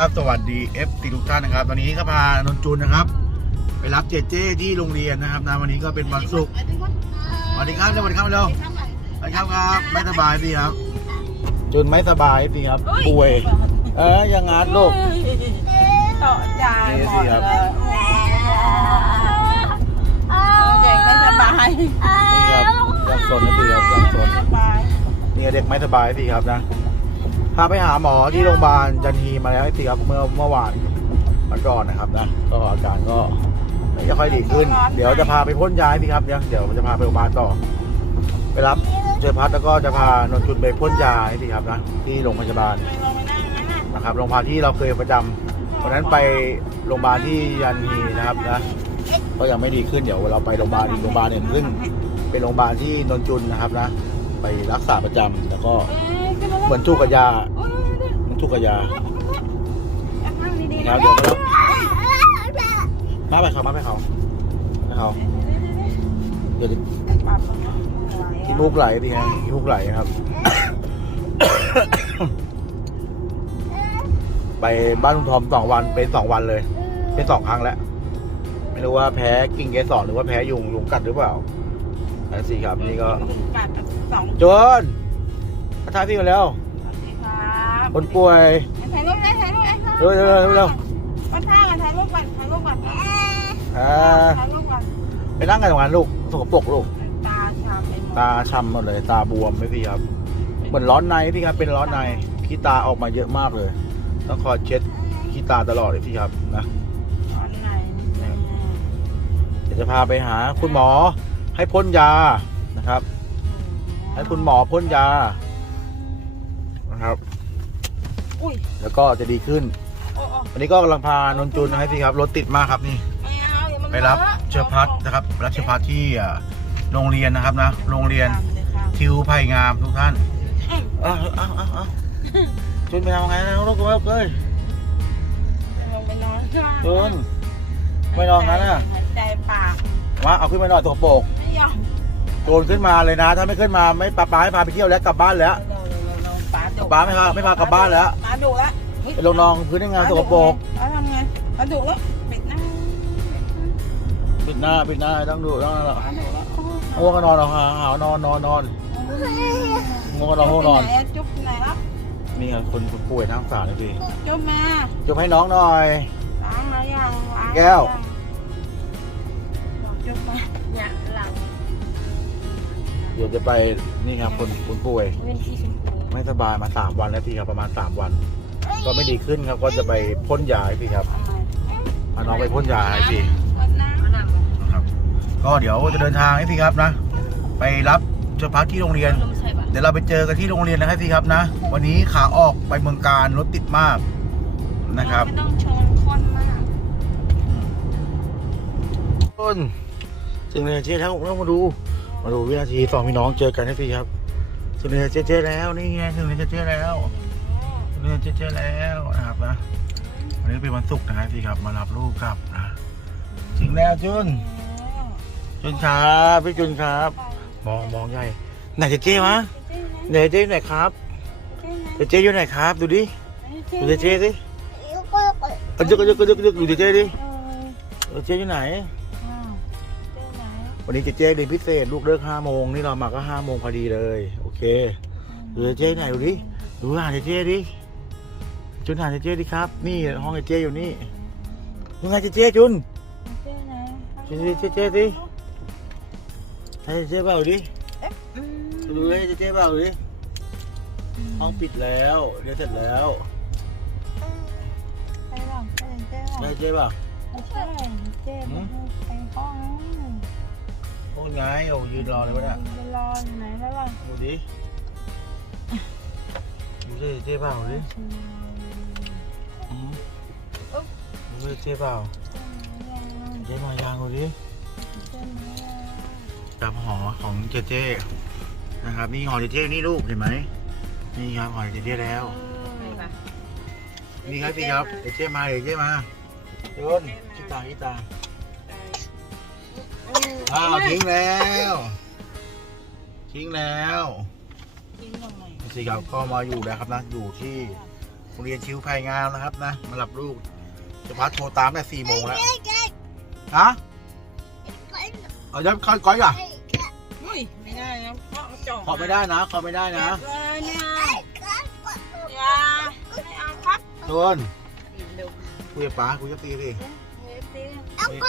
ครับสวัสดีเอฟตีทุกท่านนะครับตอนนี้ก็พานนจุนนะครับ ไปรับเจเจที่โรงเรียนนะครับนะวันนี้ก็เป็นวันศุกร์สวัสดีครับสวัสดีครับเร็วสวัสดีครับครับไม่สบายพี่ครับ จุนไม่สบายพี่ครับป่วย เออยังงัดลูกต่อใจหมดเลยเด็เด็กไม่สบายนี่ครับยังสนนะพี่ครับยังสนสบายเนี่ยเด็กไม่สบายพี่ครับนะ พาไปหาหมอที่โรงพยาบาลจันทีมาแล้วพี่ครับเมื่อเมื่อวานมาก่อนนะครับนะก็อาการก็ไม่ค่อยดีขึ้น เดี๋ยวจะพาไปพ่นยาให้พี่ครับเดี๋ยเดี๋ยวจะพาไปโรงพยาบาลต่อ ไปรับเจอพัดแล้วก็จะพานนทุนไปพ่นยาให้พี่ครับนะที่โรงพยาบาลนะครับโรงพยาบาลที่เราเคยประจำวันนั้นไปโรงพยาบาลที่ยันฮีนะครับนะก็ยังไม่ดีขึ้นเดี๋ยวเราไปโรงพยาบาลอีกโรงพยาบาลหนึ่งซึ่งเป็นโรงพยาบาลที่นนจุนนะครับนะ ไปรักษาประจำแล้วก็ เหมือนทุกกับยาเหมันทุกกับยานั่งดีๆแล้นะวเดี๋ยวก็มาไปเขามาไปเขาไปเขาเดี๋ยวที่มุกไหลดิฮะที่มุกไหลครับ ไปบ้านลุงทอมสองวันเป็นสองวันเลย เป็นสองครั้งแล้วไม่รู้ว่าแพ้กิ่งเกสรหรือว่าแพ้ยุงยุงกัดหรือเปล่านั่นสิครับนี่ก็ กัดสอง จน มาทายพี่กันแล้ว ครับคนป่วยถ่ายรูปนะถ่ายรูปไอ้เร็วเร็วเร็วเร็วมาท่ากันถ่ายรูปก่อนถ่ายรูปก่อนอ่าถ่ายรูปก่อนไปนั่งกันตรงนั้นลูกสกปรกลูก ตาชาไปหมดตาช้ำหมดเลย ตาบวมไหมพี่ครับ เหมือนร้อนในพี่ครับ เป็นร้อนในขี้ตาออกมาเยอะมากเลย ต้องคอยเช็ดขี้ตาตลอดเลยพี่ครับนะร้อนในเดี๋ยวจะพาไปหาคุณหมอให้พ่นยานะครับ ให้คุณหมอพ่นยานะ ครับอุ้ยแล้วก็จะดีขึ้น โอ้โอ้วันนี้ก็กำลังพานนจุนให้พี่ครับรถติดมากครับนี่ ไม่เอาอย่ามันไปรับเชื้อพัดนะครับรับเชื้อพัดที่อ่าโรงเรียนนะครับนะ โรงเรียนทิวไผ่งามทุกท่านเอาเอาเอาเอาจุนไปทำไงนะลูกลูกเอ้ยลงไปนอนข้างจุนไม่นอนงั้นอะหายใจปากมาเอาขึ้นมาหน่อยตัวโปกไม่ยอมโกนขึ้นมาเลยนะ ถ้าไม่ขึ้นมาไม่ป้าป้าให้พาไปเที่ยวแล้วกลับบ้านแล้วป้าดุ ป้าไม่พาไม่พากลับบ้านแล้วป้าดุแล้วไปลงนองพื้นในงานสกปรกป้าทำไงป้าดุแล้วปิดหน้าปิดหน้าปิดหน้าต้องดูต้องนั่นแหละป้าดุแล้วง่วงก็นอนเอาหาหานอนนอนนอนง่วงก็นอนง่วงนอนไหนจุ๊บไหนครับนี่ครับคนคนป่วยทั้งสารเลยพี่จุ๊บมาจบให้น้องหน่อยล้างมายังล้างแก้วบอกจุ๊บมาเนี่ยหลังเดี๋ยวจะไปนี่ครับคนคนป่วยเป็นที่ชมพู ไม่สบายมาสามวันแล้วพี่ครับประมาณสามวัน ก็ไม่ดีขึ้นครับก็จะไปพ่นยาให้พี่ครับเอาน้องไปพ่นยาให้พี่วันน้ำน้ำนะครับ ก็เดี๋ยวจะเดินทางให้พี่ครับนะ ไปรับเจ้าพักที่โรงเรียนลมใส่ปะเดี๋ยวเราไปเจอกันที่โรงเรียนนะครับพี่ครับนะ วันนี้ขาออกไปเมืองการรถติดมากนะครับไม่ต้องชนคนมากต้นจึงเลยเจ๊แล้วเรามาดู มาดูวินาทีสองพี่น้องเจอกันให้พี่ครับ ถึงเลยเจ๊เจ๊แล้วนี่ไงถึงเลยเจ๊เจ๊แล้วถึงเลยเจ๊เจ๊แล้วนะครับนะวันนี้เป็นวันศุกร์นะครับพี่ครับมารับลูกกลับนะถึงแล้วจุนจุนครับพี่จุนครับ มองมองใหญ่ไหนเจ๊เจ๊วะไหนเจ๊อยู่ไหนครับเจ๊เจ๊อยู่ไหนครับ ดูดิดูเจ๊เจ๊ดิกระดึกกระดึกกระดึกกระดึกดูเจ๊เจ๊ดิเออเจ๊อยู่ไหนวันนี้เจ๊เจ๊เรียนพิเศษลูกเลิกห้าโมงนี่เรามาก็ห้าโมงพอดีเลยโอเค ดูเจ๊เจ๊ไหนดูดิดูหาเจ๊เจ๊ดิจุนหาเจ๊เจ๊ดิครับ นี่ห้องเจ๊เจ๊อยู่นี่ยังไงเจ๊เจ๊จุนเจ๊เจ๊เจ๊เจ๊ดิให้เจ๊เจ๊เปล่าดิดูเลยเจ๊เจ๊เปล่าดิห้องปิดแล้วเรียนเสร็จแล้วไปหรอกไปเจ๊หรอกได้เจ๊เปล่า ไม่ใช่เจ๊ไปห้องโอ้ย ไงโอ้ยืนรอเลยวะเนี่ยไปรอไหนแล้วล่ะดูดิดูดิเจ๊เปล่าดิอืมดูดิเจ๊เปล่าเจ๊มายางดูดิกับหอของเจเจนะครับนี่หอเจเจนี่ลูกเห็นไหมนี่ครับหอเจเจแล้วนี่ครับพี่ครับเจเจมาเจเจมาโยนชิตาชิตา อ้าวทิ้งแล้ว ทิ้งแล้วกินทำไมสิครับก็มาอยู่แล้วครับนะ อยู่ที่โรงเรียนชิวไผ่งามนะครับนะมารับลูกจะพัดโทรตามแต่สี่โมงแล้วฮะเอายับค่อยก้อยอะอุ้ยไม่ได้นะเพราะมันจ่อขอไม่ได้นะขอไม่ได้นะเลยเนี่ยอย่าไม่เอาครับโดนเดี๋ยวคุยกับป้าคุยกับตีสิเดี๋ยวตีเอาก็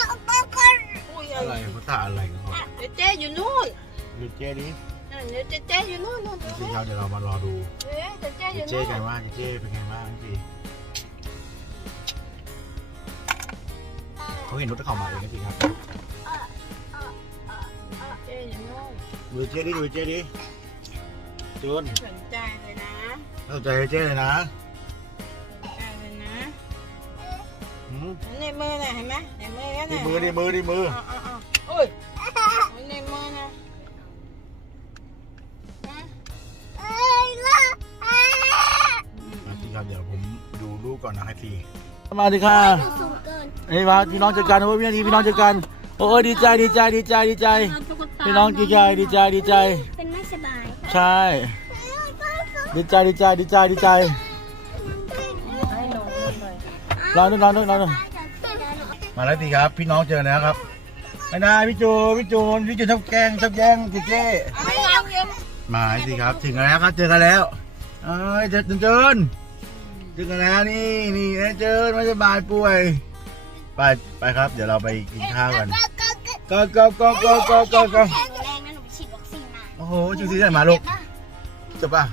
อุ้ยอะไรภาษาอะไรกันเขาเดี๋ยวเจ๊อยู่นู่นเดี๋ยวเจ๊ดิเดี๋ยวเจ๊เจ๊อยู่นู่นนู่นสิครับเดี๋ยวเรามารอดูเดี๋ยวเจ๊เจ๊อยู่เจ๊นู่นกันว่าเจ๊เป็นไงบ้างสิเขาเห็นรถเขามาเองนะสิครับเจ๊อยู่นู่นดูเจ๊ดิดูเจ๊ดิจูนไม่สนใจเลยนะเข้าใจเจ๊เลยนะสนใจเลยนะหืมในมือน่ะเห็นไหมในมือแล้วดิน่ะมือดิมือดิมืออะอะอะอุ้ยในมือ นะฮะมาสิครับเดี๋ยวผมดูรูปก่อนนะให้ทีมาดิค่ะเฮ้ยมาพี่น้องเจอกันโอ้ยพี่นาทีพี่น้องเจอกัน โอ้ยดีใจดีใจดีใจดีใจ พี่น้องดีใจดีใจดีใจ เป็นไม่สบายใช่ ดีใจดีใจดีใจดีใจรอหนึ่งรอหนึ่งรอหนึ่งมาแล้วสิครับ พี่น้องเจอแล้วครับ ไม่ได้พี่จูนพี่จูนพี่จูนชอบแกล้งชอบแย่งเจ๊เจ๊ไม่เอาเย็นมาสิครับ ถึงแล้วครับเจอกันแล้วเอ้ยเจอเจอเจอเจอกันแล้วนี่นี่เอ้ยเจอไม่สบายป่วย ไปไปครับ เดี๋ยวเราไปกินข้าวกันก็ก็ก็ก็ก็ก็ก็แข็งแรงนะหนูฉีดวัคซีนมาโอ้โหชิวซีได้มาลูกจบป่ะ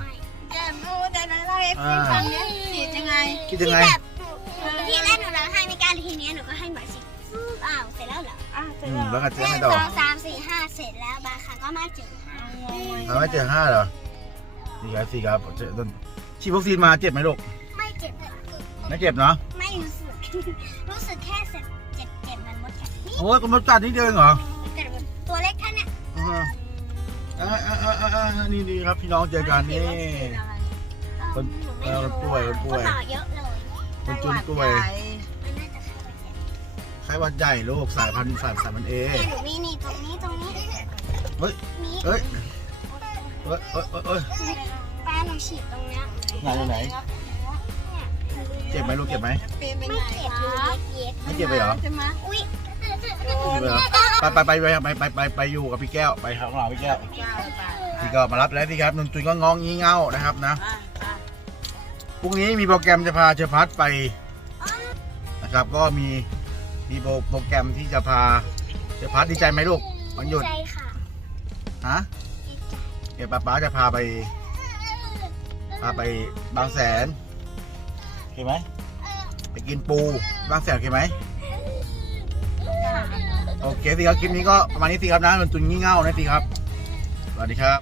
แกรู้แต่ไหนเราเอฟซีฟังเนี่ยฉีดยังไงคิดยังไงแบบทีแรกหนูร้องไห้ไม่กล้าทีนี้หนูก็ให้หมอฉีดอ้ ออะเสร็อืจมแล้วแล้วก็เจอหให้นึ่งต่อสองสามสี่ห้าเสร็จแล้วบางครั้งก็มาถึงห้าเอาไม่เจอห้าเหรอสี่ครับสี่ครับเจอโดนฉีดวัคซีนมาเจ็บไหมลูกไม่เจ็บไม่เจ็บเนาะไม่รู้สึก รู้สึกแค่เจ็บเจ็บเจ็บมันมดกัดนี่โอ้ยก็มาจัดนิดเดียวเองเหรอกัดมันตัวเล็กแค่เนี้ยอ่าอ่าอ่าอ่าอ่านี่ดีครับพี่น้องเจอกันนี่ คนหนูไม่เออรู้ป่วยคนป่วยเขาต่อเยอะเลยคนจุนป่วยมันน่าจะเข้าไปเจ็บ ช้วัดใหญ่ลูกสายพันธุ์สายสายพันธุ์เอนี่นี่ตรงนี้ตรงนี้เฮ้ยเฮ้ยเฮ้ยเฮ้ยเฮ้ยาหนูฉีดตรงเนี้ยไหนไหนเจ็บไหมลูกเจ็บไหมไม่เจ็บไม่เจ็บไปหรอไปไปไปไปไปไปไปอยู่กับพี่แก้วไปหาของเราพี่แก้วพี่ก็มารับแล้วพี่ครับนุ่นจุนก็งองงี้เง่านะครับนะพรุ่งนี้มีโปรแกรมจะพาเชอพัดไปนะครับก็มี มีโปรโปรแกรมที่จะพาเชอพัดดีใจไหมลูกวันหยุดใจค่ะฮะดีใจเดี๋ยวป้าป๊าจะพาไป พาไปบางแสนโอเคไหมไปกินปูบางแสนโอเคไหมโอเคสิครับคลิปนี้ก็ประมาณนี้สิครับนะนนจุนงี้เง่านะสิครับสวัสดีครับ